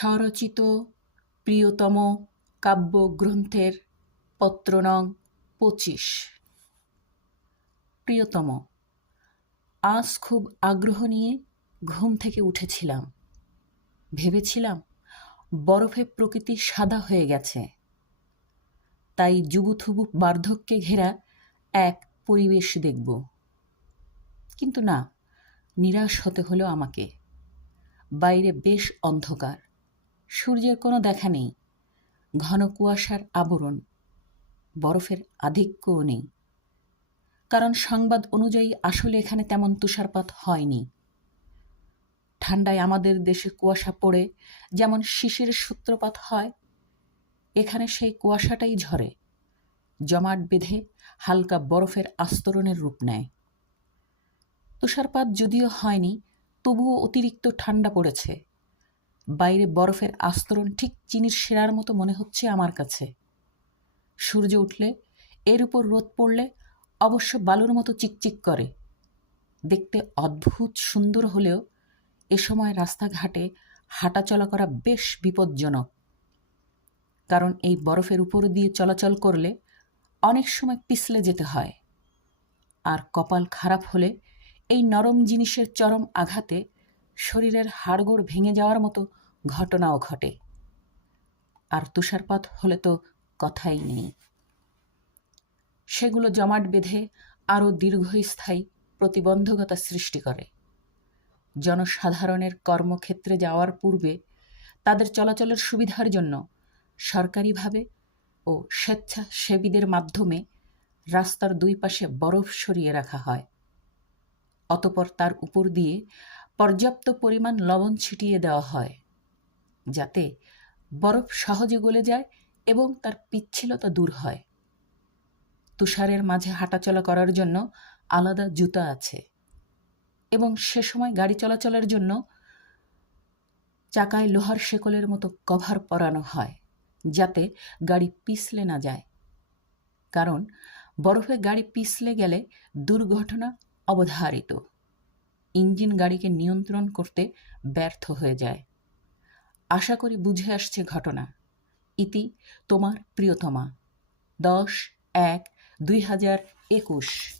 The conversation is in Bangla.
স্বরচিত প্রিয়তম কাব্যগ্রন্থের পত্র নং ২৫। প্রিয়তম, আজ খুব আগ্রহ নিয়ে ঘুম থেকে উঠেছিলাম। ভেবেছিলাম বরফে প্রকৃতি সাদা হয়ে গেছে, তাই জুবুথুবু বার্ধক্যে ঘেরা এক পরিবেশ দেখব। কিন্তু না, নিরাশ হতে হলো আমাকে। বাইরে বেশ অন্ধকার, সূর্যের কোনো দেখা নেই, ঘন কুয়াশার আবরণ, বরফের আধিক্যও নেই। কারণ সংবাদ অনুযায়ী আসলে এখানে তেমন তুষারপাত হয়নি। ঠান্ডায় আমাদের দেশে কুয়াশা পড়ে যেমন শিশির সূত্রপাত হয়, এখানে সেই কুয়াশাটাই ঝরে, জমাট বেঁধে হালকা বরফের আস্তরণের রূপ নেয়। তুষারপাত যদিও হয়নি, তবুও অতিরিক্ত ঠান্ডা পড়েছে। বাইরে বরফের আস্তরণ ঠিক চিনির শিরার মতো মনে হচ্ছে আমার কাছে। সূর্য উঠলে, এর উপর রোদ পড়লে অবশ্য বালুর মতো চিকচিক করে। দেখতে অদ্ভুত সুন্দর হলেও এ সময় রাস্তাঘাটে হাঁটাচলা করা বেশ বিপজ্জনক। কারণ এই বরফের উপর দিয়ে চলাচল করলে অনেক সময় পিছলে যেতে হয়। আর কপাল খারাপ হলে এই নরম জিনিসের চরম আঘাতে শরীরের হাড়গোড় ভেঙে যাওয়ার মতো ঘটনাও ঘটে। আর তুষারপাত হলে তো কথাই নেই। সেগুলো জমাট বেঁধে আরও দীর্ঘস্থায়ী প্রতিবন্ধকতা সৃষ্টি করে। জনসাধারণের কর্মক্ষেত্রে যাওয়ার পূর্বে তাদের চলাচলের সুবিধার জন্য সরকারিভাবে ও স্বেচ্ছাসেবীদের মাধ্যমে রাস্তার দুই পাশে বরফ সরিয়ে রাখা হয়। অতঃপর তার উপর দিয়ে পর্যাপ্ত পরিমাণ লবণ ছিটিয়ে দেওয়া হয়, যাতে বরফ সহজে গলে যায় এবং তার পিচ্ছিলতা দূর হয়। তুষারের মাঝে হাঁটাচলা করার জন্য আলাদা জুতা আছে এবং সে সময় গাড়ি চলাচলের জন্য চাকায় লোহার শেকলের মতো কভার পরানো হয়, যাতে গাড়ি পিছলে না যায়। কারণ বরফে গাড়ি পিছলে গেলে দুর্ঘটনা অবধারিত। ইঞ্জিন গাড়িকে নিয়ন্ত্রণ করতে ব্যর্থ হয়ে যায়। আশা করি বুঝে আসছে ঘটনা। ইতি তোমার প্রিয়তমা, 10/1/2021।